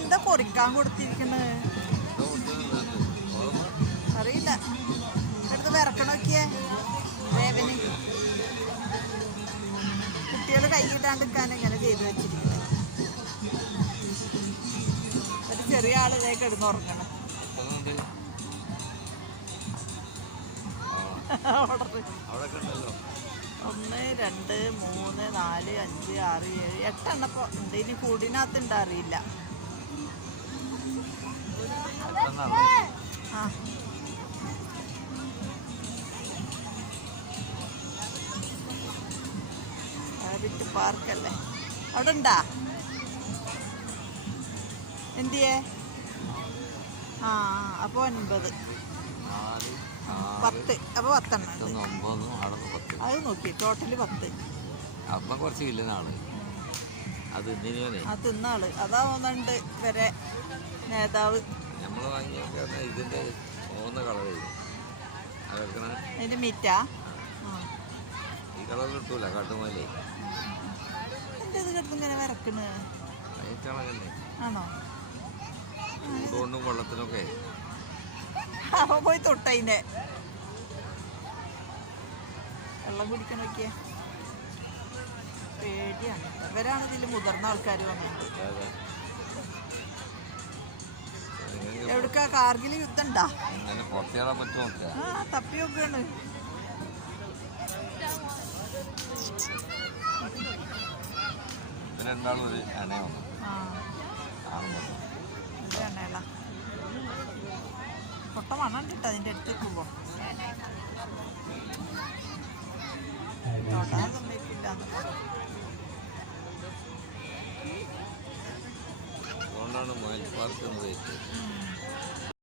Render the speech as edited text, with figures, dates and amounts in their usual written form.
എന്താ പൊറിക്കാൻ കൊടുത്തിരിക്കുന്നത് അറിയില്ല. എടുത്ത് വിറക്കണ നോക്കിയേ വേവന്. കുട്ടികൾ കൈയിട്ടാണ്ടിരിക്കാൻ ഇങ്ങനെ ചെയ്തു വെച്ചിരിക്കുന്നത്. ഒരു ചെറിയ ആൾ ഇതേ കിടന്നുറങ്ങണം. ഓർഡർ 1 2 3 4 5 6 7 8 എണ്ണപ്പോൾ ഉണ്ട്. ഇനി കൂടിനകത്തുണ്ട് അറിയില്ല. ആ റാബിറ്റ് പാർക്കല്ലേ അവിടെ ഉണ്ടാ എന്തിയേ? ആ അപ്പോൾ 9 10 അപ്പോൾ 10 എണ്ണം. അത് നോക്കി ടോട്ടല് 10. കുറച്ച് ഇല്ലെന്നാള് അത് തിന്ന ആള് അതാ 1 വരെ നേതാവ്. നമ്മള് വാങ്ങിയ ഇതിന്റെ 3 കളർ അതിന്റെ മീറ്റാ ഈ കളർ കിട്ടൂല കാട്ടുമാലേ. എന്റെ ഇത് കിടന്ന് ഇങ്ങനെ വിറക്കണ് ആണോ? ചൂടുകൊണ്ടും വെള്ളത്തിനൊക്കെ അവ പോയി തൊട്ടതിന്റെ വെള്ളം കുടിക്കാൻ നോക്കിയാ പേടിയാണ്. ഇവരാണ് ഇതിൽ മുതിർന്ന ആൾക്കാർ വന്നത്. എവിടക്കാ കാർഗിൽ യുദ്ധം ഉണ്ടാ? ആ തപ്പി നോക്കാണ്. എണ്ണയല്ല പൊട്ട മണം കിട്ടും അതിൻ്റെ അടുത്ത് എത്തുമ്പോൾ. തൊടാൻ സമ്മതിക്കില്ല. അതുകൊണ്ടാണ് മയിൽ പാർക്ക്